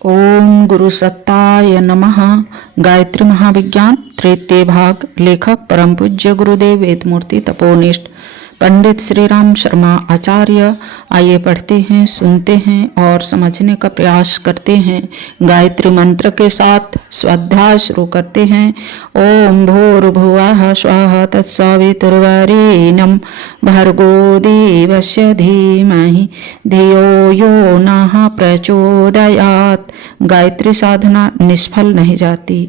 ओम गुरु सत्ताय नमः। गायत्री महाविज्ञान तृतीय भाग। लेखक परम पूज्य गुरुदेव वेदमूर्ति तपोनिष्ठ पंडित श्री राम शर्मा आचार्य। आइए पढ़ते हैं, सुनते हैं और समझने का प्रयास करते हैं। गायत्री मंत्र के साथ स्वाध्याय शुरू करते हैं। ओम भूर्भुवः स्वः तत्सवितुर्वरेण्यं भर्गो देवस्य धीमहि धियो यो नः प्रचोदयात्। गायत्री साधना निष्फल नहीं जाती।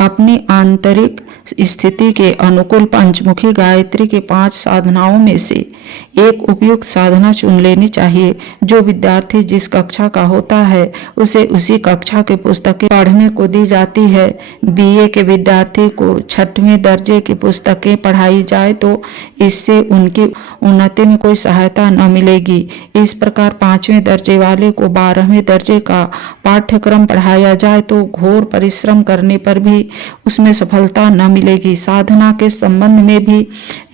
अपनी आंतरिक स्थिति के अनुकूल पंचमुखी गायत्री के 5 साधनाओं में से एक उपयुक्त साधना चुन लेनी चाहिए। जो विद्यार्थी जिस कक्षा का होता है उसे उसी कक्षा की पुस्तकें पढ़ने को दी जाती है। बीए के विद्यार्थी को 6वें दर्जे की पुस्तकें पढ़ाई जाए तो इससे उनकी उन्नति में कोई सहायता न मिलेगी। इस प्रकार 5वें दर्जे वाले को 12वें दर्जे का पाठ्यक्रम पढ़ाया जाए तो घोर परिश्रम करने पर भी उसमें सफलता न मिलेगी। साधना के संबंध में भी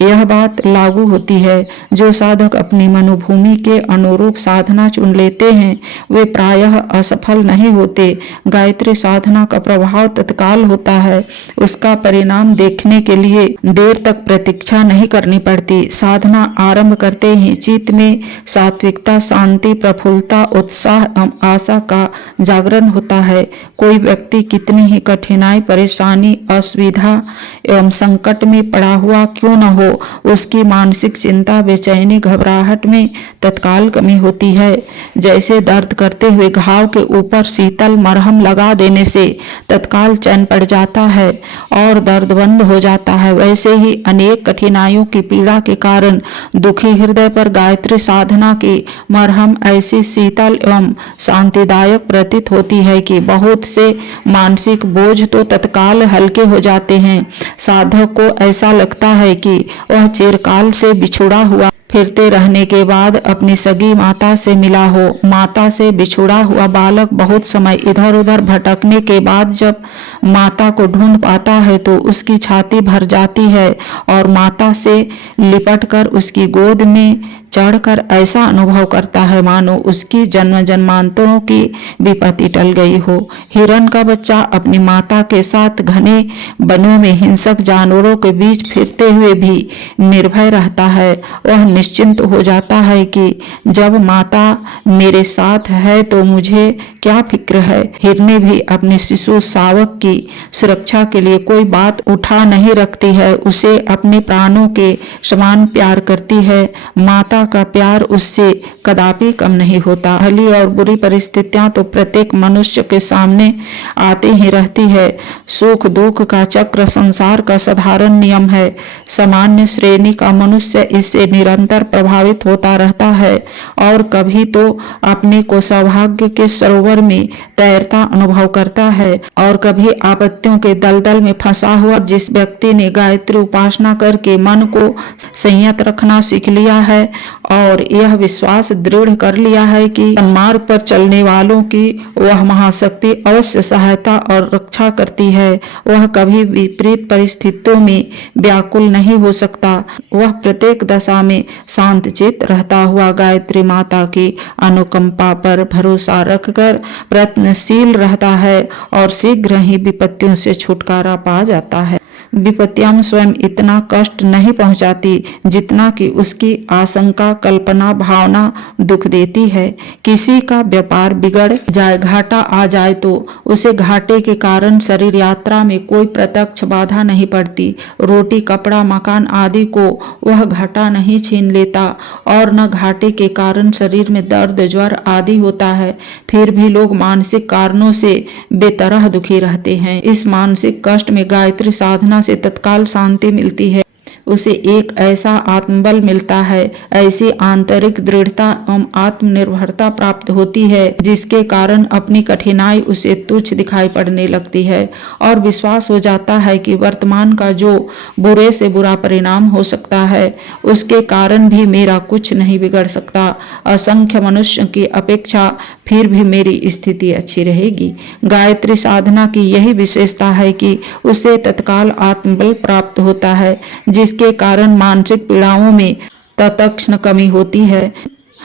यह बात लागू होती है। जो साधक अपनी मनोभूमि के अनुरूप साधना चुन लेते हैं वे प्रायः असफल नहीं होते। गायत्री साधना का प्रभाव तत्काल होता है। उसका परिणाम देखने के लिए देर तक प्रतीक्षा नहीं करनी पड़ती। साधना आरंभ करते ही चित्त में सात्विकता, शांति, प्रफुल्लता, उत्साह एवं आशा का जागरण होता है। कोई व्यक्ति कितनी ही कठिनाई, परेशानी, असुविधा एवं संकट में पड़ा हुआ क्यों न हो, उसकी मानसिक चिंता, बेचैनी, घबराहट में तत्काल कमी होती है। जैसे दर्द करते हुए घाव के ऊपर शीतल मरहम लगा देने से तत्काल चैन पड़ जाता है और दर्द बंद हो जाता है, वैसे ही अनेक कठिनाइयों की पीड़ा के कारण दुखी हृदय पर गायत्री साधना की मरहम ऐसी शीतल एवं शांतिदायक प्रतीत होती है कि बहुत से मानसिक बोझ तो तत्काल हल्के हो जाते हैं। साधक को ऐसा लगता है कि वह चिरकाल से बिछुड़ा हुआ फिरते रहने के बाद अपनी सगी माता से मिला हो। माता से बिछुड़ा हुआ बालक बहुत समय इधर उधर भटकने के बाद जब माता को ढूंढ पाता है तो उसकी छाती भर जाती है और माता से लिपटकर उसकी गोद में चढ़कर ऐसा अनुभव करता है मानो उसकी जन्म जन्मांतरों की विपत्ति टल गई हो। हिरण का बच्चा अपनी माता के साथ घने वनों में हिंसक जानवरों के बीच फिरते हुए भी निर्भय रहता है। वह निश्चिंत हो जाता है कि जब माता मेरे साथ है तो मुझे क्या फिक्र है। हिरने भी अपने शिशु शावक की सुरक्षा के लिए कोई बात उठा नहीं रखती है, उसे अपने प्राणों के समान प्यार करती है। माता का प्यार उससे कदापि कम नहीं होता। भली और बुरी परिस्थितियां तो प्रत्येक मनुष्य के सामने आती ही रहती है। सुख दुख का चक्र संसार का साधारण नियम है। सामान्य श्रेणी का मनुष्य इससे निरंतर प्रभावित होता रहता है और कभी तो अपने को सौभाग्य के सरोवर में तैरता अनुभव करता है और कभी आपत्तियों के दलदल में फंसा हुआ। जिस व्यक्ति ने गायत्री उपासना करके मन को संयत रखना सीख लिया है और यह विश्वास दृढ़ कर लिया है कि सन्मार्ग पर चलने वालों की वह महाशक्ति अवश्य सहायता और रक्षा करती है, वह कभी विपरीत परिस्थितियों में व्याकुल नहीं हो सकता। वह प्रत्येक दशा में शांतचित्त रहता हुआ गायत्री माता की अनुकंपा पर भरोसा रखकर प्रयत्नशील रहता है और शीघ्र ही विपत्तियों से छुटकारा पा जाता है। विपत्तियां स्वयं इतना कष्ट नहीं पहुंचाती जितना कि उसकी आशंका, कल्पना, भावना दुख देती है। किसी का व्यापार बिगड़ जाए, घाटा आ जाए तो उसे घाटे के कारण शरीर यात्रा में कोई प्रत्यक्ष बाधा नहीं पड़ती। रोटी, कपड़ा, मकान आदि को वह घाटा नहीं छीन लेता और न घाटे के कारण शरीर में दर्द, ज्वर आदि होता है। फिर भी लोग मानसिक कारणों से बेतरह दुखी रहते हैं। इस मानसिक कष्ट में गायत्री साधना से तत्काल शांति मिलती है। उसे एक ऐसा आत्मबल मिलता है, ऐसी आंतरिक दृढ़ता एवं आत्मनिर्भरता प्राप्त होती है जिसके कारण अपनी कठिनाई उसे तुच्छ दिखाई पड़ने लगती है और विश्वास हो जाता है कि वर्तमान का जो बुरे से बुरा परिणाम हो सकता है उसके कारण भी मेरा कुछ नहीं बिगड़ सकता। असंख्य मनुष्य की अपेक्षा फिर भी मेरी स्थिति अच्छी रहेगी। गायत्री साधना की यही विशेषता है कि उसे तत्काल आत्मबल प्राप्त होता है जिसके कारण मानसिक पीड़ाओं में तत्क्षण कमी होती है।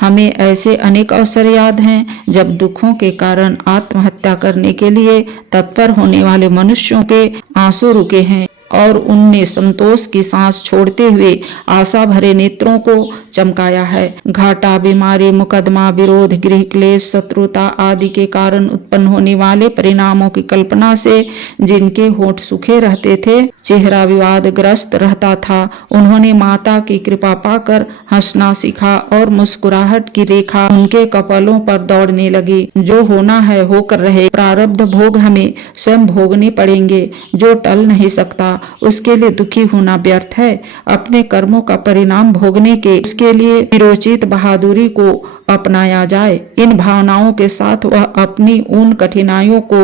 हमें ऐसे अनेक अवसर याद हैं जब दुखों के कारण आत्महत्या करने के लिए तत्पर होने वाले मनुष्यों के आंसू रुके हैं और उनने संतोष की सांस छोड़ते हुए आशा भरे नेत्रों को चमकाया है। घाटा, बीमारी, मुकदमा, विरोध, गृह क्लेश, शत्रुता आदि के कारण उत्पन्न होने वाले परिणामों की कल्पना से जिनके होंठ सूखे रहते थे, चेहरा विवादग्रस्त रहता था, उन्होंने माता की कृपा पाकर हंसना सीखा और मुस्कुराहट की रेखा उनके कपालों पर दौड़ने लगी। जो होना है होकर रहे, प्रारब्ध भोग हमें स्वयं भोगने पड़ेंगे। जो टल नहीं सकता उसके लिए दुखी होना व्यर्थ है। अपने कर्मों का परिणाम भोगने के उसके लिए विरोचित बहादुरी को अपनाया जाए। इन भावनाओं के साथ वह अपनी उन कठिनाइयों को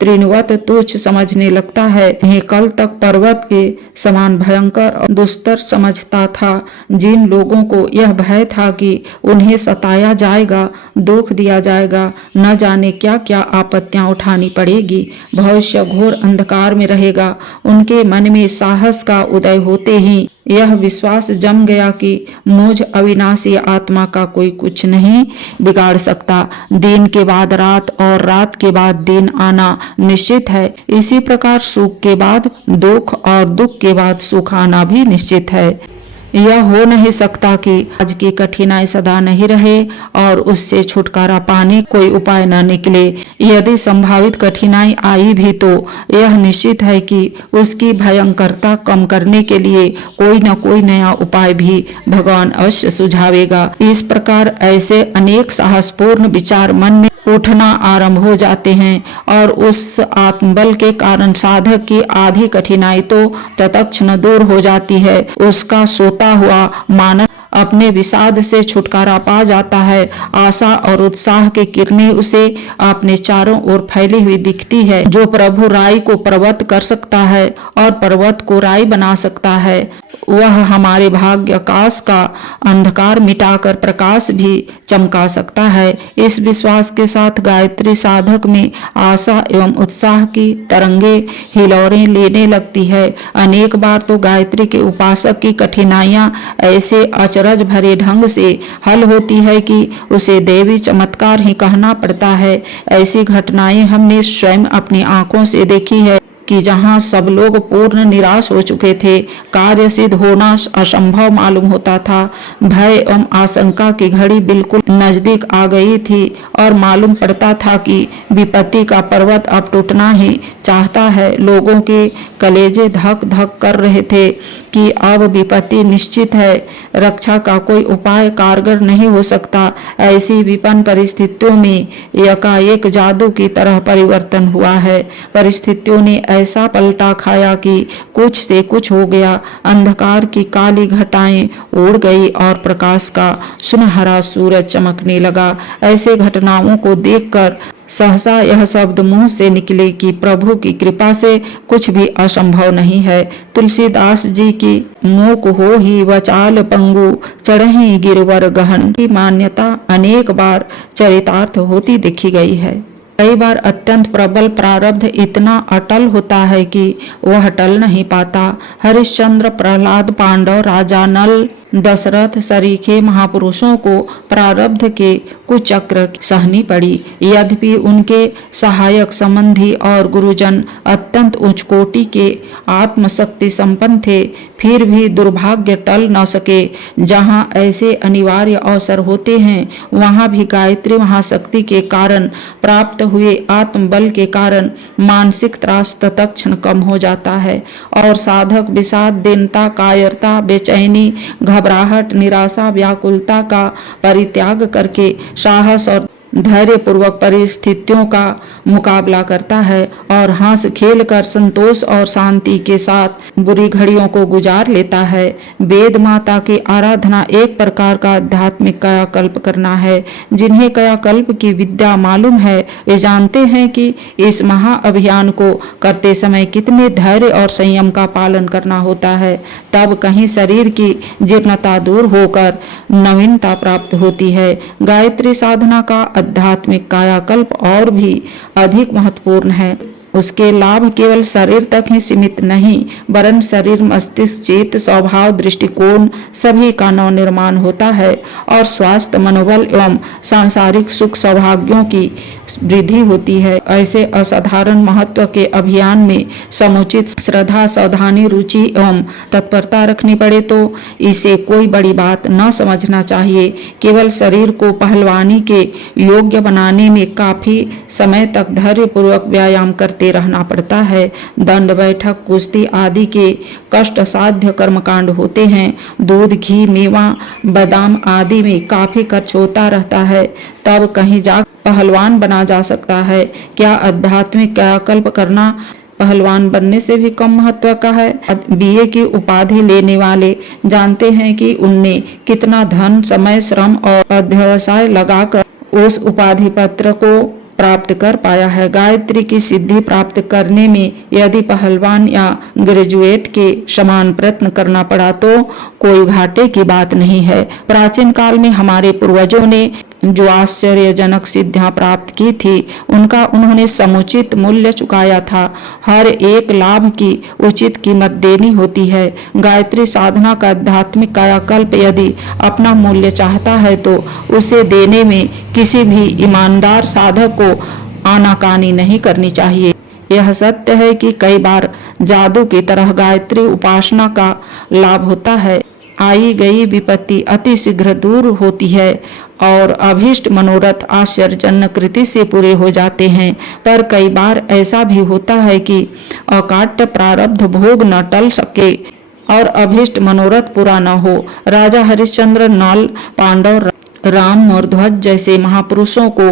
तृणवत तुच्छ समझने लगता है जिन्हें कल तक पर्वत के समान भयंकर और दुस्तर समझता था। जिन लोगों को यह भय था कि उन्हें सताया जाएगा, दुख दिया जाएगा, न जाने क्या क्या आपत्तियां उठानी पड़ेगी, भविष्य घोर अंधकार में रहेगा, उनके मन में साहस का उदय होते ही यह विश्वास जम गया कि मुझ अविनाशी आत्मा का कोई कुछ नहीं बिगाड़ सकता। दिन के बाद रात और रात के बाद दिन आना निश्चित है। इसी प्रकार सुख के बाद दुख और दुख के बाद सुख आना भी निश्चित है। यह हो नहीं सकता कि आज की कठिनाई सदा नहीं रहे और उससे छुटकारा पाने कोई उपाय न निकले। यदि संभावित कठिनाई आई भी तो यह निश्चित है कि उसकी भयंकरता कम करने के लिए कोई न कोई नया उपाय भी भगवान अवश्य सुझावेगा। इस प्रकार ऐसे अनेक साहसपूर्ण विचार मन में उठना आरंभ हो जाते हैं और उस आत्मबल के कारण साधक की आधी कठिनाई तो तत्क्षण दूर हो जाती है। उसका सोता हुआ मानस अपने विषाद से छुटकारा पा जाता है। आशा और उत्साह की किरणें उसे अपने चारों ओर फैली हुई दिखती है। जो प्रभु राई को पर्वत कर सकता है और पर्वत को राई बना सकता है, वह हमारे भाग्य आकाश का अंधकार मिटाकर प्रकाश भी चमका सकता है। इस विश्वास के साथ गायत्री साधक में आशा एवं उत्साह की तरंगे हिलोरें लेने लगती है। अनेक बार तो गायत्री के उपासक की कठिनाइयां ऐसे अचरज भरे ढंग से हल होती है कि उसे देवी चमत्कार ही कहना पड़ता है। ऐसी घटनाएं हमने स्वयं अपनी आंखों से देखी है कि जहां सब लोग पूर्ण निराश हो चुके थे, कार्य सिद्ध होना असंभव मालूम होता था, भय एवं आशंका की घड़ी बिल्कुल नजदीक आ गई थी और मालूम पड़ता था कि विपत्ति का पर्वत अब टूटना ही चाहता है। लोगों के कलेजे धक धक कर रहे थे कि अब विपत्ति निश्चित है, रक्षा का कोई उपाय कारगर नहीं हो सकता। ऐसी विपन्न परिस्थितियों में एकाएक जादू की तरह परिवर्तन हुआ है। परिस्थितियों ने ऐसा पलटा खाया कि कुछ से कुछ हो गया। अंधकार की काली घटाएं उड़ गई और प्रकाश का सुनहरा सूरज चमकने लगा। ऐसे घटनाओं को देखकर सहसा यह शब्द मुंह से निकले कि प्रभु की कृपा से कुछ भी असंभव नहीं है। तुलसीदास जी की मूक हो ही वचाल पंगु चढ़ही गिरवर गहन की मान्यता अनेक बार चरितार्थ होती देखी गई है। कई बार अत्यंत प्रबल प्रारब्ध इतना अटल होता है कि वह टल नहीं पाता। हरिश्चंद्र, प्रहलाद, पांडव, राजा नल, दशरथ सरीखे महापुरुषों को प्रारब्ध के कुचक्र सहनी पड़ी। यद्यपि उनके सहायक संबंधी और गुरुजन अत्यंत उच्च कोटि के आत्मशक्ति संपन्न थे, फिर भी दुर्भाग्य टल न सके। जहाँ ऐसे अनिवार्य अवसर होते हैं, वहाँ भी गायत्री महाशक्ति के कारण प्राप्त हुए आत्मबल के कारण मानसिक त्रास तत्क्षण कम हो जाता है और साधक विषाद, दीनता, कायरता, बेचैनी, घबराहट, निराशा, व्याकुलता का परित्याग करके साहस और धैर्य पूर्वक परिस्थितियों का मुकाबला करता है और हंस खेल कर संतोष और शांति के साथ बुरी घड़ियों को गुजार लेता है। वेद माता की आराधना एक प्रकार का आध्यात्मिक कायाकल्प करना है। जिन्हें कायाकल्प की विद्या मालूम है, वे जानते हैं कि इस महाअभियान को करते समय कितने धैर्य और संयम का पालन करना होता है। तब कहीं शरीर की जीर्णता दूर होकर नवीनता प्राप्त होती है। गायत्री साधना का आध्यात्मिक कायाकल्प और भी अधिक महत्वपूर्ण है। उसके लाभ केवल शरीर तक ही सीमित नहीं, वरन शरीर, मस्तिष्क, चित्त, स्वभाव, दृष्टिकोण सभी का नवनिर्माण होता है और स्वास्थ्य, मनोबल एवं सांसारिक सुख सौभाग्यों की वृद्धि होती है। ऐसे असाधारण महत्व के अभियान में समुचित श्रद्धा, सावधानी, रुचि एवं तत्परता रखनी पड़े तो इसे कोई बड़ी बात न समझना चाहिए। केवल शरीर को पहलवानी के योग्य बनाने में काफी समय तक धैर्य पूर्वक व्यायाम करते रहना पड़ता है। दंड बैठक, कुश्ती आदि के कष्ट साध्य कर्मकांड होते हैं। दूध, घी, मेवा, बादाम आदि में काफी खर्च होता रहता है, तब कहीं जा पहलवान बना जा सकता है। क्या आध्यात्मिक कायाकल्प करना पहलवान बनने से भी कम महत्व का है? बीए की उपाधि लेने वाले जानते हैं कि उनने कितना धन, समय, श्रम और अध्यवसाय लगाकर उस उपाधि पत्र को प्राप्त कर पाया है। गायत्री की सिद्धि प्राप्त करने में यदि पहलवान या ग्रेजुएट के समान प्रयत्न करना पड़ा तो कोई घाटे की बात नहीं है। प्राचीन काल में हमारे पूर्वजों ने जो आश्चर्यजनक सिद्धियां प्राप्त की थी, उनका उन्होंने समुचित मूल्य चुकाया था। हर एक लाभ की उचित कीमत देनी होती है। गायत्री साधना का आध्यात्मिक कायाकल्प यदि अपना मूल्य चाहता है तो उसे देने में किसी भी ईमानदार साधक को आनाकानी नहीं करनी चाहिए। यह सत्य है कि कई बार जादू की तरह गायत्री उपासना का लाभ होता है। आई गई विपत्ति अति शीघ्र दूर होती है और अभीष्ट मनोरथ आश्चर्यजनक कृति से पूरे हो जाते हैं। पर कई बार ऐसा भी होता है कि अकाट्य प्रारब्ध भोग न टल सके और अभीष्ट मनोरथ पूरा न हो। राजा हरिश्चंद्र, नल, पांडव, राम, मोरध्वज जैसे महापुरुषों को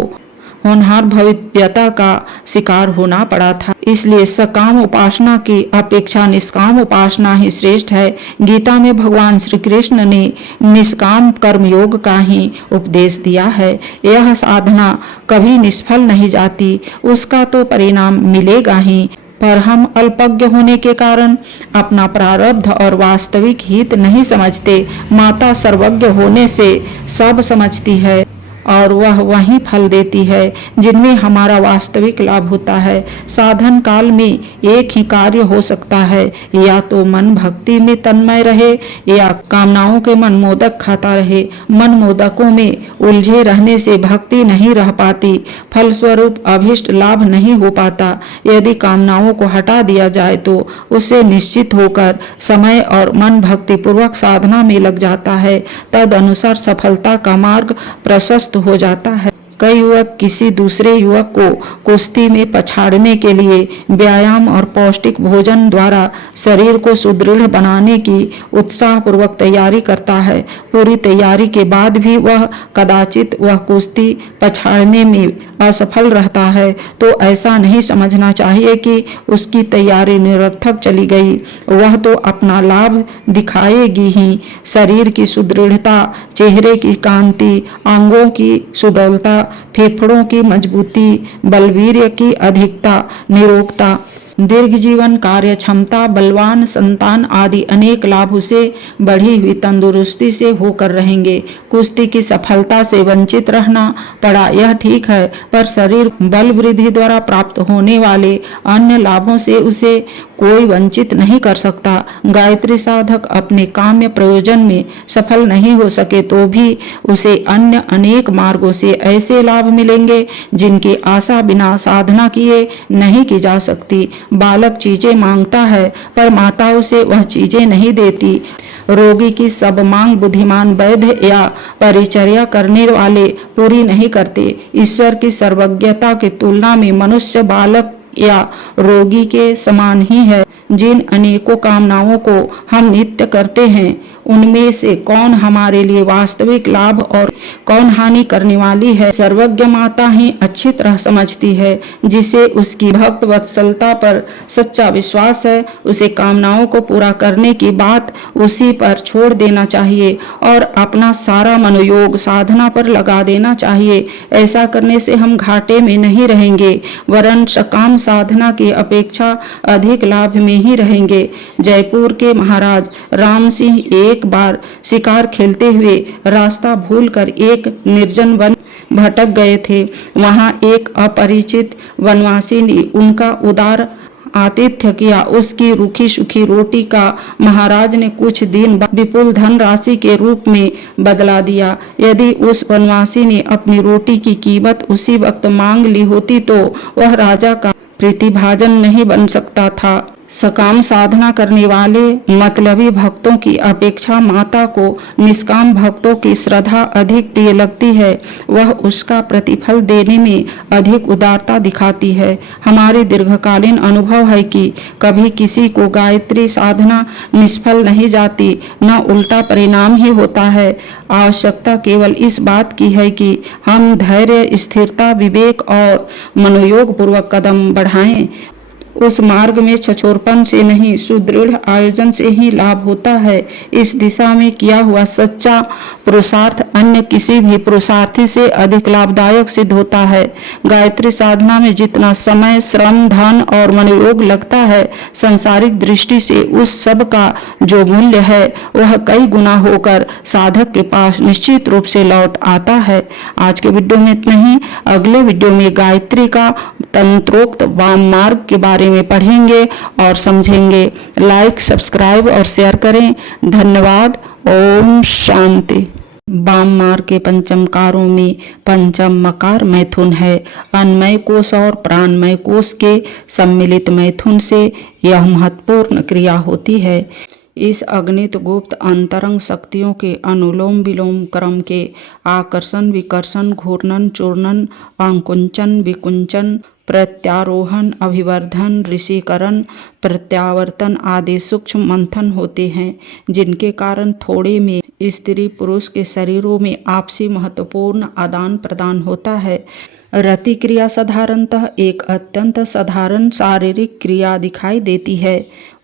होनहार भविष्यता का शिकार होना पड़ा था। इसलिए सकाम उपासना की अपेक्षा निष्काम उपासना ही श्रेष्ठ है। गीता में भगवान श्री कृष्ण ने निष्काम कर्मयोग का ही उपदेश दिया है। यह साधना कभी निष्फल नहीं जाती, उसका तो परिणाम मिलेगा ही। पर हम अल्पज्ञ होने के कारण अपना प्रारब्ध और वास्तविक हित नहीं समझते। माता सर्वज्ञ होने से सब समझती है और वह वही फल देती है जिनमें हमारा वास्तविक लाभ होता है। साधन काल में एक ही कार्य हो सकता है, या तो मन भक्ति में तन्मय रहे या कामनाओं के मनमोदक खाता रहे। मनमोदकों में उलझे रहने से भक्ति नहीं रह पाती, फलस्वरूप अभीष्ट लाभ नहीं हो पाता। यदि कामनाओं को हटा दिया जाए तो उससे निश्चित होकर समय और मन भक्ति पूर्वक साधना में लग जाता है। तद अनुसार सफलता का मार्ग प्रशस्त हो जाता है। कई युवक किसी दूसरे युवक को कुश्ती में पछाड़ने के लिए व्यायाम और पौष्टिक भोजन द्वारा शरीर को सुदृढ़ बनाने की उत्साहपूर्वक तैयारी करता है। पूरी तैयारी के बाद भी वह कदाचित वह कुश्ती पछाड़ने में असफल रहता है तो ऐसा नहीं समझना चाहिए कि उसकी तैयारी निरर्थक चली गई। वह तो अपना लाभ दिखाएगी ही। शरीर की सुदृढ़ता, चेहरे की कांति, अंगों की सुडौलता, फेफड़ों की मजबूती, बलवीर्य की अधिकता, निरोगता, दीर्घ जीवन, कार्य क्षमता, बलवान संतान आदि अनेक लाभ उसे बढ़ी हुई तंदुरुस्ती से होकर रहेंगे। कुश्ती की सफलता से वंचित रहना पड़ा यह ठीक है, पर शरीर बल वृद्धि द्वारा प्राप्त होने वाले अन्य लाभों से उसे कोई वंचित नहीं कर सकता। गायत्री साधक अपने काम्य प्रयोजन में सफल नहीं हो सके तो भी उसे अन्य अनेक मार्गों से ऐसे लाभ मिलेंगे जिनकी आशा बिना साधना किए नहीं की जा सकती। बालक चीजें मांगता है पर माता उसे वह चीजें नहीं देती। रोगी की सब मांग बुद्धिमान वैद्य या परिचर्या करने वाले पूरी नहीं करते। ईश्वर की सर्वज्ञता की तुलना में मनुष्य बालक या रोगी के समान ही है। जिन अनेकों कामनाओं को हम नित्य करते हैं उनमें से कौन हमारे लिए वास्तविक लाभ और कौन हानि करने वाली है, सर्वज्ञ माता ही अच्छी तरह समझती है। जिसे उसकी भक्त वत्सलता पर सच्चा विश्वास है उसे कामनाओं को पूरा करने की बात उसी पर छोड़ देना चाहिए और अपना सारा मनोयोग साधना पर लगा देना चाहिए। ऐसा करने से हम घाटे में नहीं रहेंगे वरन सकाम साधना की अपेक्षा अधिक लाभ में ही रहेंगे। जयपुर के महाराज राम सिंह एक बार शिकार खेलते हुए रास्ता भूलकर एक निर्जन वन भटक गए थे। वहां एक अपरिचित वनवासी ने उनका उदार आतिथ्य किया। उसकी रूखी सूखी रोटी का महाराज ने कुछ दिन बाद विपुल धन राशि के रूप में बदला दिया। यदि उस वनवासी ने अपनी रोटी की कीमत उसी वक्त मांग ली होती तो वह राजा का प्रीतिभाजन नहीं बन सकता था। सकाम साधना करने वाले मतलबी भक्तों की अपेक्षा माता को निष्काम भक्तों की श्रद्धा अधिक प्रिय लगती है। वह उसका प्रतिफल देने में अधिक उदारता दिखाती है। हमारे दीर्घकालीन अनुभव है कि कभी किसी को गायत्री साधना निष्फल नहीं जाती, न उल्टा परिणाम ही होता है। आवश्यकता केवल इस बात की है कि हम धैर्य, स्थिरता, विवेक और मनोयोग पूर्वक कदम बढ़ाएं। उस मार्ग में छछोरपन से नहीं, सुदृढ़ आयोजन से ही लाभ होता है। इस दिशा में किया हुआ सच्चा पुरुषार्थ अन्य किसी भी पुरुषार्थी से अधिक लाभदायक सिद्ध होता है। गायत्री साधना में जितना समय, श्रम, धन और मनोयोग लगता है, सांसारिक दृष्टि से उस सब का जो मूल्य है वह कई गुना होकर साधक के पास निश्चित रूप से लौट आता है। आज के वीडियो में इतना ही। अगले वीडियो में गायत्री का तंत्रोक्त वाम मार्ग के बारे में पढ़ेंगे और समझेंगे। लाइक, सब्सक्राइब और शेयर करें। धन्यवाद। ओम शांति। वाम मार्ग के पंचमकारों में पंचम मकार मैथुन है। अन्नमय कोश और प्राणमय कोश के सम्मिलित मैथुन से यह महत्वपूर्ण क्रिया होती है। इस अगणित गुप्त अंतरंग शक्तियों के अनुलोम विलोम क्रम के आकर्षण, विकर्षण, घूर्णन, चूर्णन, अंकुंचन, विकुंचन, प्रत्यारोहण, अभिवर्धन, ऋषिकरण, प्रत्यावर्तन आदि सूक्ष्म मंथन होते हैं, जिनके कारण थोड़े में स्त्री पुरुष के शरीरों में आपसी महत्वपूर्ण आदान प्रदान होता है। रति क्रिया साधारणतः एक अत्यंत साधारण शारीरिक क्रिया दिखाई देती है,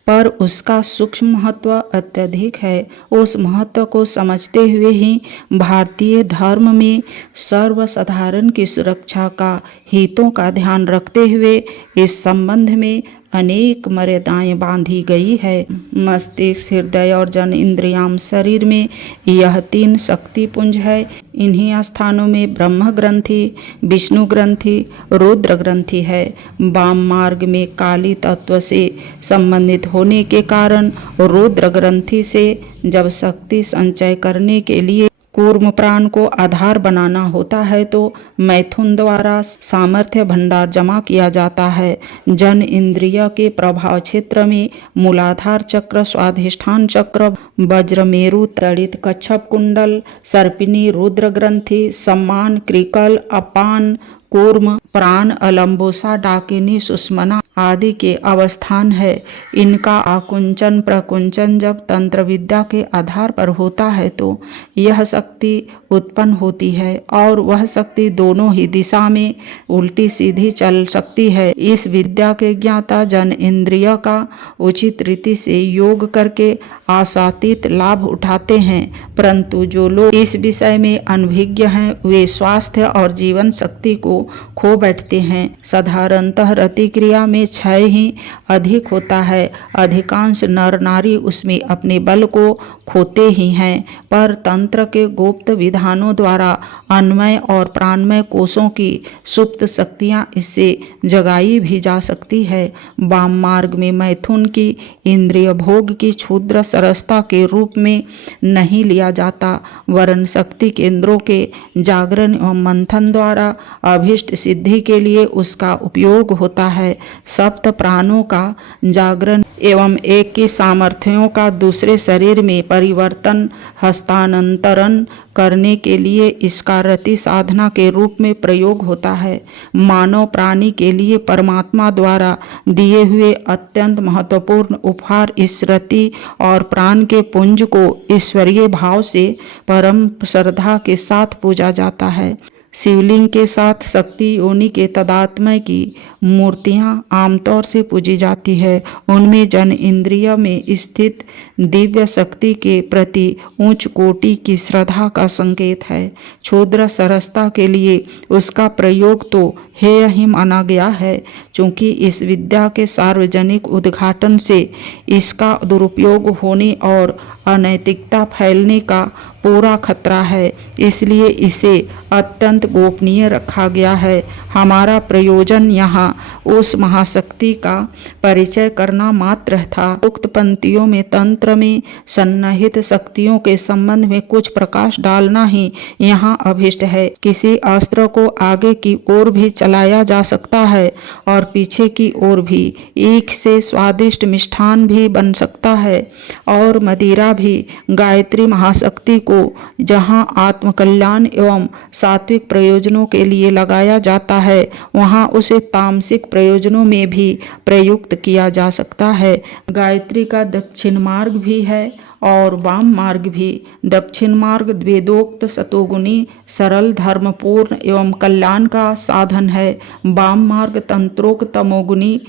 पर उसका सूक्ष्म महत्व अत्यधिक है। उस महत्व को समझते हुए ही भारतीय धर्म में सर्वसाधारण की सुरक्षा का, हितों का ध्यान रखते हुए इस संबंध में अनेक मर्यादाएं बांधी गई है। मस्तिष्क, हृदय और जन इंद्रियाम शरीर में यह 3 शक्ति पुंज है। इन्हीं स्थानों में ब्रह्म ग्रंथि, विष्णु ग्रंथि, रुद्र ग्रंथि है। वाम मार्ग में काली तत्व से संबंधित होने के कारण रुद्र ग्रंथि से जब शक्ति संचय करने के लिए कूर्म प्राण को आधार बनाना होता है तो मैथुन द्वारा सामर्थ्य भंडार जमा किया जाता है। जन इंद्रिय के प्रभाव क्षेत्र में मूलाधार चक्र, स्वाधिष्ठान चक्र, वज्रमेरु, तड़ित कच्छप कुंडल, सर्पिनी, रुद्र ग्रंथि, सम्मान, क्रिकल, अपान, कूर्म प्राण, अलम्बोसा, डाकिनी, सुषमना आदि के अवस्थान है। इनका आकुंचन प्रकुंचन जब तंत्र विद्या के आधार पर होता है तो यह शक्ति उत्पन्न होती है और वह शक्ति दोनों ही दिशा में उल्टी सीधी चल सकती है। इस विद्या के ज्ञाता जन इंद्रिय का उचित रीति से योग करके आशातीत लाभ उठाते हैं, परंतु जो लोग इस विषय में अनभिज्ञ हैं वे स्वास्थ्य और जीवन शक्ति को खो बैठते हैं। साधारणतः रति क्रिया में क्षय ही अधिक होता है। अधिकांश नर नारी उसमें अपने बल को खोते ही हैं, पर तंत्र के गुप्त विधानों द्वारा अन्नमय और प्राणमय कोशों की सुप्त शक्तियां इससे जगाई भी जा सकती है। वाम मार्ग में मैथुन की इंद्रिय भोग की क्षुद्र सरसता के रूप में नहीं लिया जाता, वरन शक्ति केंद्रों के जागरण एवं मंथन द्वारा अभीष्ट सिद्धि के लिए उसका उपयोग होता है। सप्त प्राणों का जागरण एवं एक की सामर्थ्यों का दूसरे शरीर में परिवर्तन, हस्तांतरण करने के लिए इसका रति साधना के रूप में प्रयोग होता है। मानव प्राणी के लिए परमात्मा द्वारा दिए हुए अत्यंत महत्वपूर्ण उपहार इस रति और प्राण के पुंज को ईश्वरीय भाव से परम श्रद्धा के साथ पूजा जाता है। शिवलिंग के साथ शक्ति योनि के तदात्म्य की मूर्तियां आमतौर से पूजी जाती है। उनमें जन इंद्रिय में स्थित दिव्य शक्ति के प्रति उच्च कोटि की श्रद्धा का संकेत है। क्षुद्र सरसता के लिए उसका प्रयोग तो हेय ही माना गया है, क्योंकि इस विद्या के सार्वजनिक उद्घाटन से इसका दुरुपयोग होने और अनैतिकता फैलने का पूरा खतरा है। इसलिए इसे अत्यंत गोपनीय रखा गया है। हमारा प्रयोजन यहाँ उस महाशक्ति का परिचय करना मात्र था। उक्त पंक्तियों में तंत्र में सन्निहित शक्तियों के संबंध में कुछ प्रकाश डालना ही यहाँ अभिष्ट है। किसी अस्त्र को आगे की ओर भी चलाया जा सकता है और पीछे की ओर भी। ईख से स्वादिष्ट मिष्ठान भी बन सकता है और मदिरा भी। गायत्री महाशक्ति को जहाँ आत्मकल्याण एवं सात्विक प्रयोजनों के लिए लगाया जाता है, वहाँ उसे तामसिक प्रयोजनों में भी प्रयुक्त किया जा सकता है। गायत्री का दक्षिण मार्ग भी है और वाम मार्ग भी। दक्षिण मार्ग वेदोक्त सतोगुणी सरल धर्मपूर्ण एवं कल्याण का साधन है। वाम मार्ग तंत्रोक्त तमोगुणी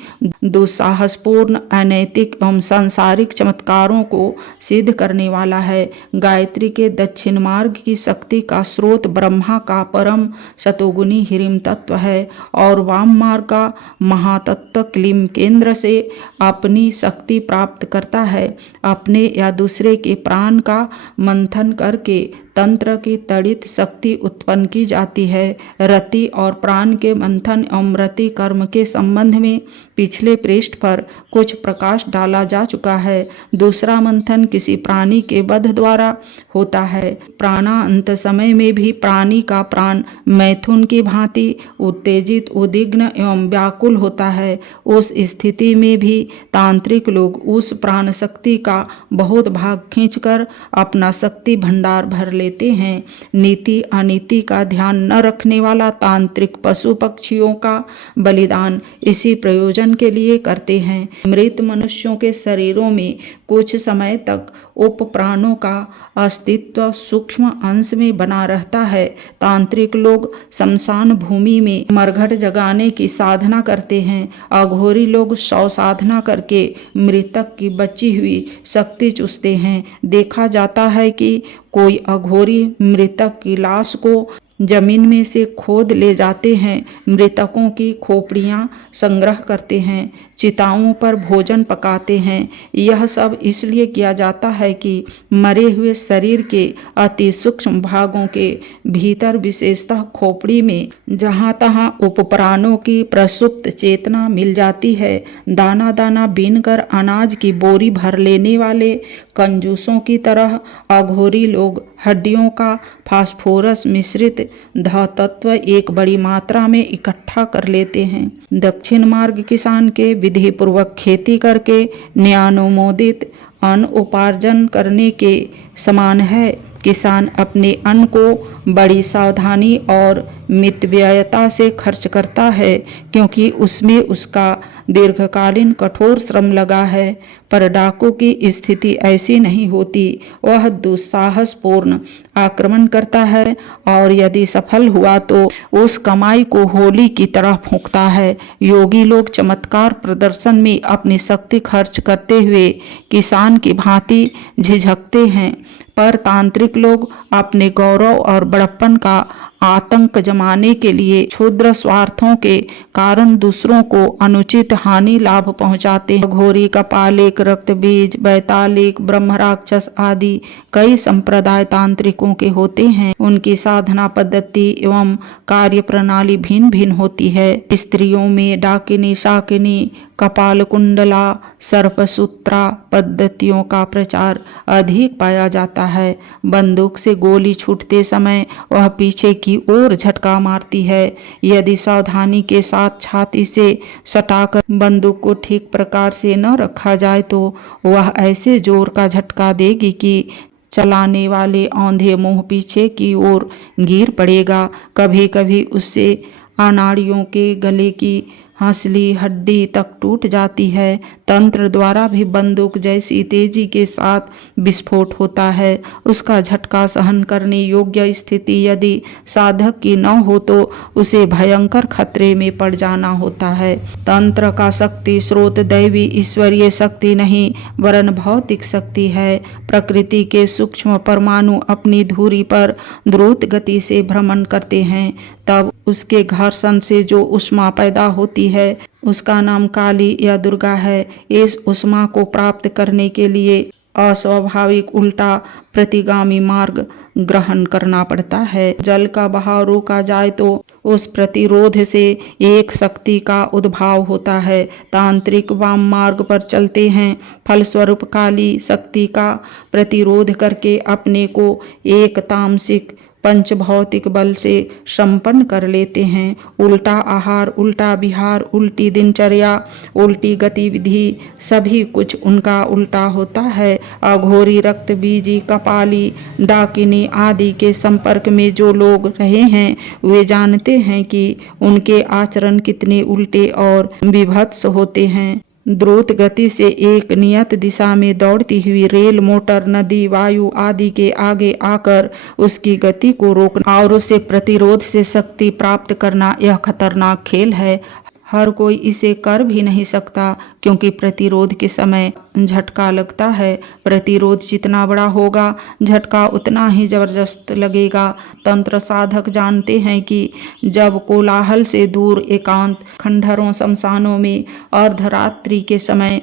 दुस्साहसपूर्ण अनैतिक एवं सांसारिक चमत्कारों को सिद्ध करने वाला है। गायत्री के दक्षिण मार्ग की शक्ति का स्रोत ब्रह्मा का परम सतोगुणी हिरिम तत्व है और वाम मार्ग का महातत्व क्लीम केंद्र से अपनी शक्ति प्राप्त करता है। अपने या दूसरे के प्राण का मंथन करके तंत्र की तड़ित शक्ति उत्पन्न की जाती है। रति और प्राण के मंथन एवं रति कर्म के संबंध में पिछले पृष्ठ पर कुछ प्रकाश डाला जा चुका है। दूसरा मंथन किसी प्राणी के वध द्वारा होता है। प्राणांत समय में भी प्राणी का प्राण मैथुन की भांति उत्तेजित, उद्विग्न एवं व्याकुल होता है। उस स्थिति में भी तांत्रिक लोग उस प्राण शक्ति का बहुत भाग खींचकर अपना शक्ति भंडार भर लेते हैं। नीति अनीति का ध्यान न रखने वाला तांत्रिक पशु पक्षियों का बलिदान इसी प्रयोजन के लिए करते हैं। मृत मनुष्यों के शरीरों में कुछ समय तक उप प्राणों का अस्तित्व सूक्ष्म अंश में बना रहता है। तांत्रिक लोग शमशान भूमि में मरघट जगाने की साधना करते हैं। अघोरी लोग शव साधना करके मृतक की बची हुई शक्ति चूसते हैं। देखा जाता है कि कोई अघोरी मृतक की लाश को जमीन में से खोद ले जाते हैं, मृतकों की खोपड़ियां संग्रह करते हैं, चिताओं पर भोजन पकाते हैं। यह सब इसलिए किया जाता है कि मरे हुए शरीर के अति सूक्ष्म भागों के भीतर, विशेषतः खोपड़ी में जहाँ तहाँ उपप्राणों की प्रसुप्त चेतना मिल जाती है। दाना दाना बीनकर अनाज की बोरी भर लेने वाले कंजूसों की तरह अघोरी लोग हड्डियों का फास्फोरस मिश्रित धातत्व एक बड़ी मात्रा में इकट्ठा कर लेते हैं। दक्षिण मार्ग किसान के विधि पूर्वक खेती करके न्यायोमोदित अन्न उपार्जन करने के समान है। किसान अपने अन्न को बड़ी सावधानी और मितव्ययता से खर्च करता है, क्योंकि उसमें उसका दीर्घकालीन कठोर श्रम लगा है। पर डाकू की स्थिति ऐसी नहीं होती। वह दुस्साहसपूर्ण आक्रमण करता है और यदि सफल हुआ तो उस कमाई को होली की तरह फूंकता है। योगी लोग चमत्कार प्रदर्शन में अपनी शक्ति खर्च करते हुए किसान की भांति झिझकते हैं, पर तांत्रिक लोग अपने गौरव और बड़प्पन का आतंक जमाने के लिए क्षुद्र स्वार्थों के कारण दूसरों को अनुचित हानि लाभ पहुंचाते हैं। घोरी, कपालिक, रक्त बीज, बैतालिक, ब्रह्म राक्षस आदि कई संप्रदाय तांत्रिकों के होते हैं। उनकी साधना पद्धति एवं कार्य प्रणाली भिन्न भिन्न होती है। स्त्रियों में डाकिनी, शाकिनी, कपाल कुंडला, सर्पसूत्रा पद्धतियों का प्रचार अधिक पाया जाता है। बंदूक से गोली छूटते समय वह पीछे की ओर झटका मारती है। यदि सावधानी के साथ छाती से सटाकर बंदूक को ठीक प्रकार से न रखा जाए तो वह ऐसे जोर का झटका देगी कि चलाने वाले औंधे मुंह पीछे की ओर गिर पड़ेगा। कभी कभी उससे अनाड़ियों के गले की हंसली हड्डी तक टूट जाती है। तंत्र द्वारा भी बंदूक जैसी तेजी के साथ विस्फोट होता है। उसका झटका सहन करने योग्य स्थिति यदि साधक की न हो तो उसे भयंकर खतरे में पड़ जाना होता है। तंत्र का शक्ति स्रोत दैवी ईश्वरीय शक्ति नहीं वरन भौतिक शक्ति है। प्रकृति के सूक्ष्म परमाणु अपनी धुरी पर द्रुत गति से भ्रमण करते हैं, तब उसके घर्षण से जो ऊष्मा पैदा होती है उसका नाम काली या दुर्गा है। इस ऊष्मा को प्राप्त करने के लिए अस्वाभाविक उल्टा प्रतिगामी मार्ग ग्रहण करना पड़ता है। जल का बहाव रोका जाए तो उस प्रतिरोध से एक शक्ति का उद्भाव होता है। तांत्रिक वाम मार्ग पर चलते हैं, फलस्वरूप काली शक्ति का प्रतिरोध करके अपने को एक तामसिक पंच भौतिक बल से संपन्न कर लेते हैं। उल्टा आहार, उल्टा विहार, उल्टी दिनचर्या, उल्टी गतिविधि, सभी कुछ उनका उल्टा होता है। अघोरी, रक्त बीजी, कपाली, डाकिनी आदि के संपर्क में जो लोग रहे हैं वे जानते हैं कि उनके आचरण कितने उल्टे और विभत्स होते हैं। द्रुत गति से एक नियत दिशा में दौड़ती हुई रेल, मोटर, नदी, वायु आदि के आगे आकर उसकी गति को रोकना और उसे प्रतिरोध से शक्ति प्राप्त करना यह खतरनाक खेल है। हर कोई इसे कर भी नहीं सकता क्योंकि प्रतिरोध के समय झटका लगता है। प्रतिरोध जितना बड़ा होगा झटका उतना ही जबरदस्त लगेगा। तंत्र साधक जानते हैं कि जब कोलाहल से दूर एकांत खंडहरों शमशानों में अर्धरात्रि के समय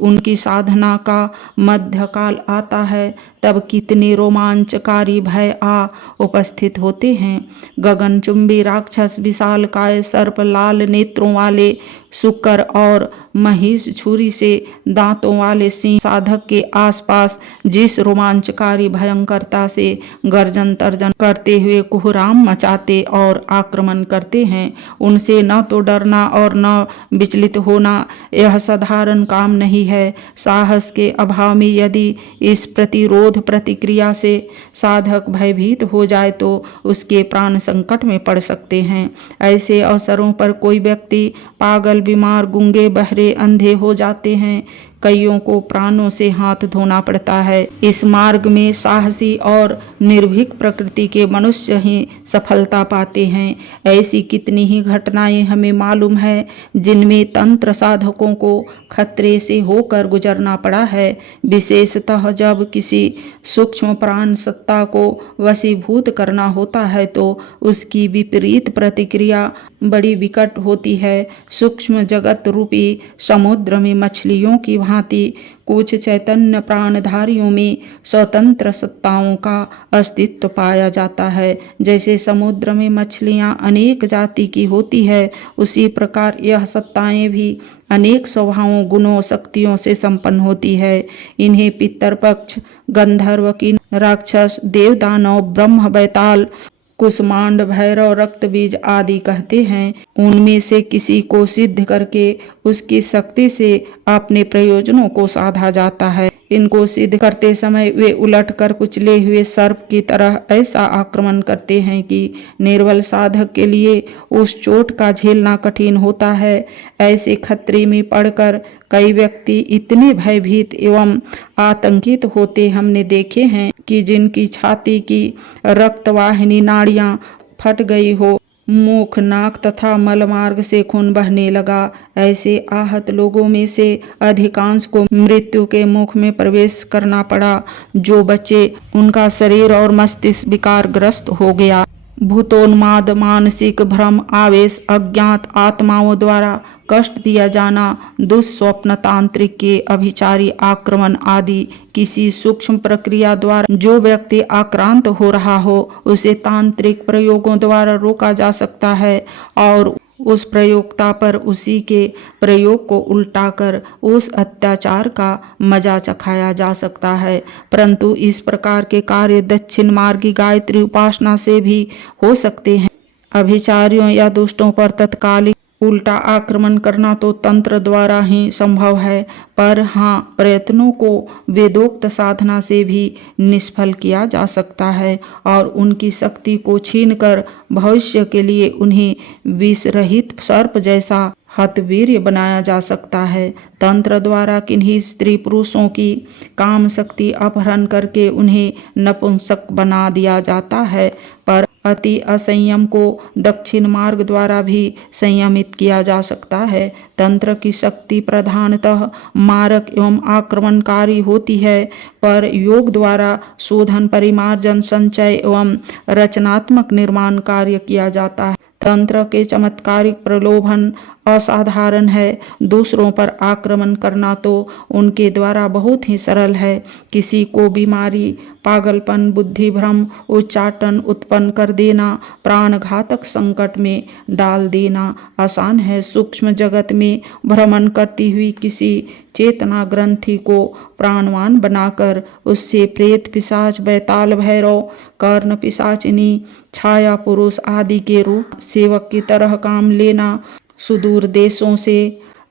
उनकी साधना का मध्यकाल आता है तब कितने रोमांचकारी भय आ उपस्थित होते हैं। गगनचुंबी राक्षस, विशालकाय सर्प, लाल नेत्रों वाले शुकर और महिष छुरी से दांतों वाले सिंह साधक के आसपास जिस रोमांचकारी भयंकरता से गर्जन तर्जन करते हुए कोहराम मचाते और आक्रमण करते हैं, उनसे न तो डरना और न विचलित होना यह साधारण काम नहीं है। साहस के अभाव में यदि इस प्रतिरोध प्रतिक्रिया से साधक भयभीत हो जाए तो उसके प्राण संकट में पड़ सकते हैं। ऐसे अवसरों पर कोई व्यक्ति पागल, बीमार, गूंगे, बहरे, अंधे हो जाते हैं। कईयों को प्राणों से हाथ धोना पड़ता है। इस मार्ग में साहसी और निर्भीक प्रकृति के मनुष्य ही सफलता पाते हैं। ऐसी कितनी ही घटनाएं हमें मालूम है जिनमें तंत्र साधकों को खतरे से होकर गुजरना पड़ा है। विशेषतः जब किसी सूक्ष्म प्राण सत्ता को वशीभूत करना होता है तो उसकी विपरीत प्रतिक्रिया बड़ी विकट होती है। सूक्ष्म जगत रूपी समुद्र में मछलियों की भांति कुछ चैतन्य प्राणधारियों में स्वतंत्र सत्ताओं का अस्तित्व पाया जाता है। जैसे समुद्र में मछलियां अनेक जाति की होती है, उसी प्रकार यह सत्ताएं भी अनेक स्वभावों, गुणों, शक्तियों से संपन्न होती है। इन्हें पितरपक्ष, गंधर्व, किन्नर, राक्षस, देव, दानव, ब्रह्म, बैताल, कुष्मांड, भैरव, रक्तबीज आदि कहते हैं। उनमें से किसी को सिद्ध करके उसकी शक्ति से अपने प्रयोजनों को साधा जाता है। इनको सिद्ध करते समय वे उलटकर कुचले हुए सर्प की तरह ऐसा आक्रमण करते हैं कि निर्बल साधक के लिए उस चोट का झेलना कठिन होता है। ऐसे खतरे में पड़कर कई व्यक्ति इतने भयभीत एवं आतंकित होते हमने देखे हैं कि जिनकी छाती की रक्तवाहिनी नाड़ियां फट गई हो, मुख, नाक तथा मलमार्ग से खून बहने लगा। ऐसे आहत लोगों में से अधिकांश को मृत्यु के मुख में प्रवेश करना पड़ा। जो बचे उनका शरीर और मस्तिष्क विकारग्रस्त हो गया। भूतोन्माद, मानसिक भ्रम, आवेश, अज्ञात आत्माओं द्वारा कष्ट दिया जाना, दुस्वप्न, तांत्रिक के अभिचारी आक्रमण आदि किसी सूक्ष्म प्रक्रिया द्वारा जो व्यक्ति आक्रांत हो रहा हो उसे तांत्रिक प्रयोगों द्वारा रोका जा सकता है और उस प्रयोक्ता पर उसी के प्रयोग को उल्टाकर उस अत्याचार का मजा चखाया जा सकता है। परंतु इस प्रकार के कार्य दक्षिण मार्गी गायत्री उपासना से भी हो सकते हैं। अभिचारियों या दुष्टों पर तत्कालिक उल्टा आक्रमण करना तो तंत्र द्वारा ही संभव है, पर हाँ, प्रयत्नों को वेदोक्त साधना से भी निष्फल किया जा सकता है और उनकी शक्ति को छीनकर भविष्य के लिए उन्हें विष रहित सर्प जैसा हतवीर्य बनाया जा सकता है। तंत्र द्वारा किन्हीं स्त्री पुरुषों की काम शक्ति अपहरण करके उन्हें नपुंसक बना दिया जाता है, पर अति असंयम को दक्षिण मार्ग द्वारा भी संयमित किया जा सकता है। तंत्र की शक्ति प्रधानतः मारक एवं आक्रमणकारी होती है, पर योग द्वारा शोधन, परिमार्जन, संचय एवं रचनात्मक निर्माण कार्य किया जाता है। तंत्र के चमत्कारिक प्रलोभन असाधारण है। दूसरों पर आक्रमण करना तो उनके द्वारा बहुत ही सरल है। किसी को बीमारी, पागलपन, बुद्धि भ्रम, उच्चाटन उत्पन्न कर देना, प्राणघातक संकट में डाल देना आसान है। सूक्ष्म जगत में भ्रमण करती हुई किसी चेतना ग्रंथि को प्राणवान बनाकर उससे प्रेत, पिशाच, बैताल, भैरव, कर्ण, पिशाचिनी, छाया पुरुष आदि के रूप सेवक की तरह काम लेना, सुदूर देशों से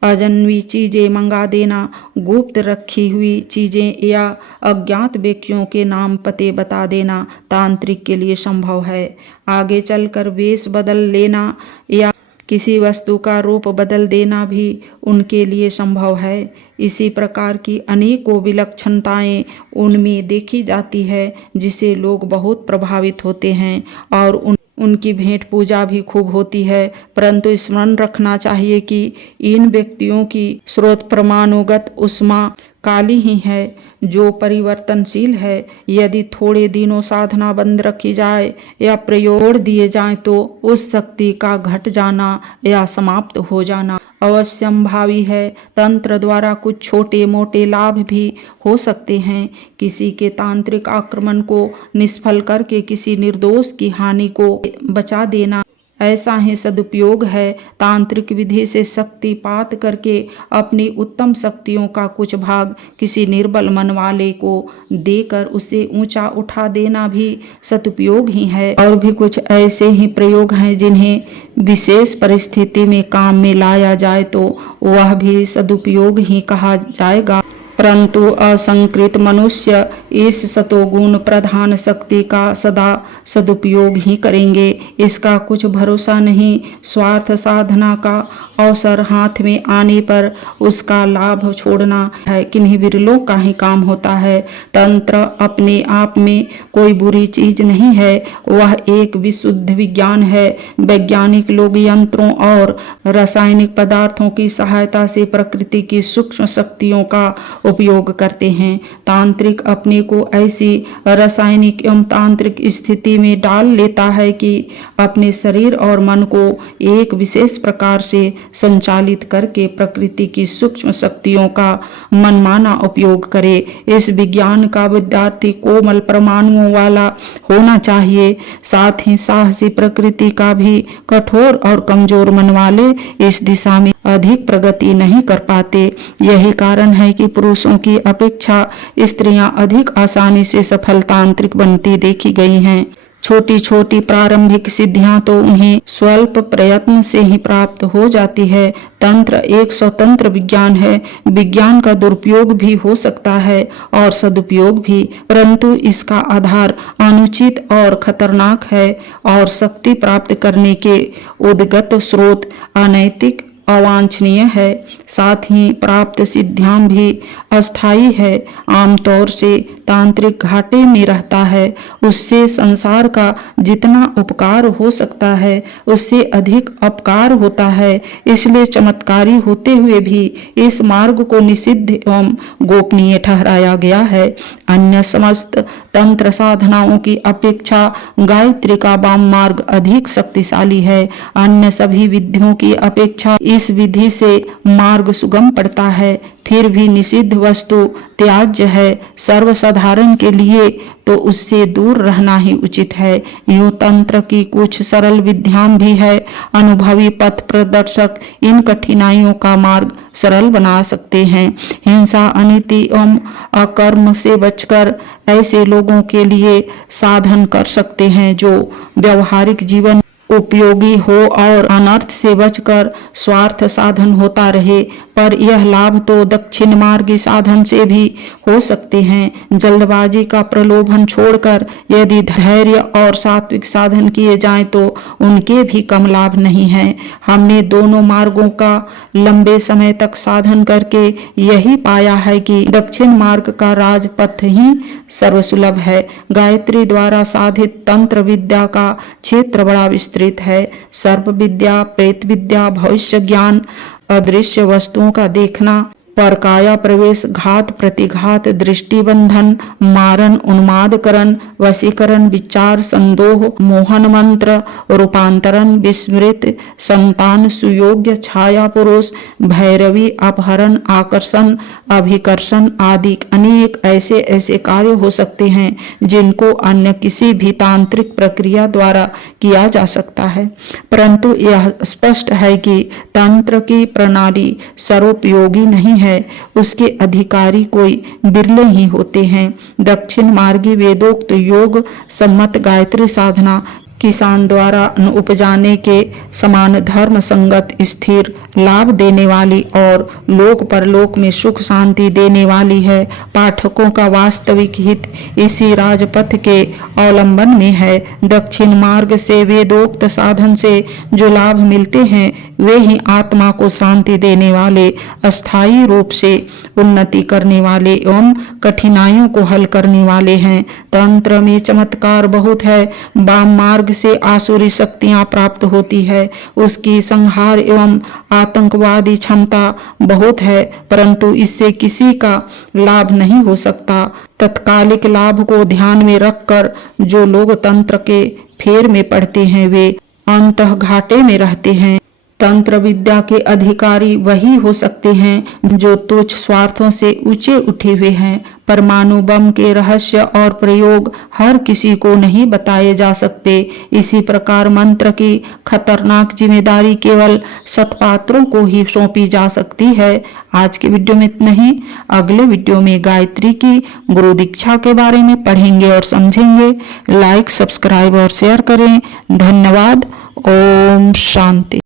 अजन्वी चीजें मंगा देना, गुप्त रखी हुई चीजें या अज्ञात व्यक्तियों के नाम पते बता देना तांत्रिक के लिए संभव है। आगे चलकर वेश बदल लेना या किसी वस्तु का रूप बदल देना भी उनके लिए संभव है। इसी प्रकार की अनेकों विलक्षणताएं उनमें देखी जाती है, जिसे लोग बहुत प्रभावित होते हैं और उनकी भेंट पूजा भी खूब होती है। परंतु स्मरण रखना चाहिए कि इन व्यक्तियों की स्रोत परमाणुगत उष्मा काली ही है, जो परिवर्तनशील है। यदि थोड़े दिनों साधना बंद रखी जाए या प्रयोग दिए जाएं तो उस शक्ति का घट जाना या समाप्त हो जाना अवश्यंभावी है। तंत्र द्वारा कुछ छोटे मोटे लाभ भी हो सकते हैं। किसी के तांत्रिक आक्रमण को निष्फल करके किसी निर्दोष की हानि को बचा देना ऐसा ही सदुपयोग है। तांत्रिक विधि से शक्तिपात करके अपनी उत्तम शक्तियों का कुछ भाग किसी निर्बल मन वाले को देकर उसे ऊंचा उठा देना भी सदुपयोग ही है। और भी कुछ ऐसे ही प्रयोग हैं जिन्हें विशेष परिस्थिति में काम में लाया जाए तो वह भी सदुपयोग ही कहा जाएगा। परंतु असंकृत मनुष्य इस सतोगुण प्रधान शक्ति का सदा सदुपयोग ही करेंगे। इसका कुछ भरोसा नहीं। स्वार्थ साधना का अवसर हाथ में आने पर उसका लाभ छोड़ना है किन्हीं विरलों का ही काम होता है। तंत्र अपने आप में कोई बुरी चीज नहीं है, वह एक विशुद्ध विज्ञान है। वैज्ञानिक लोग यंत्रों और रासायनिक पदार्थों की सहायता से प्रकृति की सूक्ष्म शक्तियों का उपयोग करते हैं। तांत्रिक अपने को ऐसी रासायनिक एवं तांत्रिक स्थिति में डाल लेता है कि अपने शरीर और मन को एक विशेष प्रकार से संचालित करके प्रकृति की सूक्ष्म शक्तियों का मनमाना उपयोग करे। इस विज्ञान का विद्यार्थी कोमल परमाणुओं वाला होना चाहिए। साथ ही साहसी प्रकृति का भी कठोर और कमजोर मन वाले इस दिशा में अधिक प्रगति नहीं कर पाते। यही कारण है कि पुरुषों की अपेक्षा स्त्रियां अधिक आसानी से सफल तांत्रिक बनती देखी गई हैं। छोटी छोटी प्रारंभिक सिद्धियां तो उन्हें स्वल्प प्रयत्न से ही प्राप्त हो जाती है। तंत्र एक स्वतंत्र विज्ञान है। विज्ञान का दुरुपयोग भी हो सकता है और सदुपयोग भी, परंतु इसका आधार अनुचित और खतरनाक है और शक्ति प्राप्त करने के उद्गत स्रोत अनैतिक, अवांछनीय है। साथ ही प्राप्त सिद्धियां भी अस्थायी है। आमतौर से तांत्रिक घाटे में रहता है। उससे संसार का जितना उपकार हो सकता है उससे अधिक अपकार होता है। इसलिए चमत्कारी होते हुए भी इस मार्ग को निषिद्ध एवं गोपनीय ठहराया गया है। अन्य समस्त तंत्र साधनाओं की अपेक्षा गायत्री का वाम मार्ग अधिक शक्तिशाली है। अन्य सभी विधियों की अपेक्षा इस विधि से मार्ग सुगम पड़ता है। फिर भी निषिद्ध वस्तु त्याज्य है। सर्वसाधारण के लिए तो उससे दूर रहना ही उचित है। यूं तंत्र की कुछ सरल विधियां भी है। अनुभवी पथ प्रदर्शक इन कठिनाइयों का मार्ग सरल बना सकते हैं। हिंसा, अनीति एवं अकर्म से बचकर ऐसे लोगों के लिए साधन कर सकते हैं जो व्यवहारिक जीवन उपयोगी हो और अनर्थ से बचकर स्वार्थ साधन होता रहे। पर यह लाभ तो दक्षिण मार्गी साधन से भी हो सकते हैं। जल्दबाजी का प्रलोभन छोड़कर यदि धैर्य और सात्विक साधन किए जाएं तो उनके भी कम लाभ नहीं है। हमने दोनों मार्गों का लंबे समय तक साधन करके यही पाया है कि दक्षिण मार्ग का राजपथ ही सर्वसुलभ है। गायत्री द्वारा साधित तंत्र विद्या का क्षेत्र बड़ा विस्तृत है। सर्प विद्या, प्रेत विद्या, भविष्य ज्ञान, अदृश्य वस्तुओं का देखना, परकाया प्रवेश, घात प्रतिघात, दृष्टिबंधन, मारण, उन्मादकरण, वशीकरण, विचार, संदोह, मोहन मंत्र, रूपांतरण, विस्मृत, संतान सुयोग्य, छाया पुरुष, भैरवी, अपहरण, आकर्षण, अभिकर्षण आदि अनेक ऐसे ऐसे कार्य हो सकते हैं जिनको अन्य किसी भी तांत्रिक प्रक्रिया द्वारा किया जा सकता है। परंतु यह स्पष्ट है कि तंत्र की प्रणाली सर्वोपयोगी नहीं है। उसके अधिकारी कोई बिरले ही होते हैं। दक्षिण मार्गी वेदोक्त योग सम्मत गायत्री साधना किसान द्वारा उपजाने के समान धर्म संगत, स्थिर, लाभ देने वाली और लोक परलोक में सुख शांति देने वाली है। पाठकों का वास्तविक हित इसी राजपथ के अवलंबन में है। दक्षिण मार्ग से वेदोक्त साधन से जो लाभ मिलते हैं वे ही आत्मा को शांति देने वाले, अस्थायी रूप से उन्नति करने वाले एवं कठिनाइयों को हल करने वाले हैं। तंत्र में चमत्कार बहुत है। वाम मार्ग से आसुरी शक्तियां प्राप्त होती है। उसकी संहार एवं आतंकवादी क्षमता बहुत है, परंतु इससे किसी का लाभ नहीं हो सकता। तत्कालिक लाभ को ध्यान में रखकर जो लोग तंत्र के फेर में पड़ते हैं वे अंतः घाटे में रहते हैं। तंत्र विद्या के अधिकारी वही हो सकते हैं जो तुच्छ स्वार्थों से ऊंचे उठे हुए हैं। परमाणु बम के रहस्य और प्रयोग हर किसी को नहीं बताए जा सकते। इसी प्रकार मंत्र की खतरनाक जिम्मेदारी केवल सत्पात्रों को ही सौंपी जा सकती है। आज के वीडियो में इतना ही। अगले वीडियो में गायत्री की गुरु दीक्षा के बारे में पढ़ेंगे और समझेंगे। लाइक, सब्सक्राइब और शेयर करें। धन्यवाद। ओम शांति।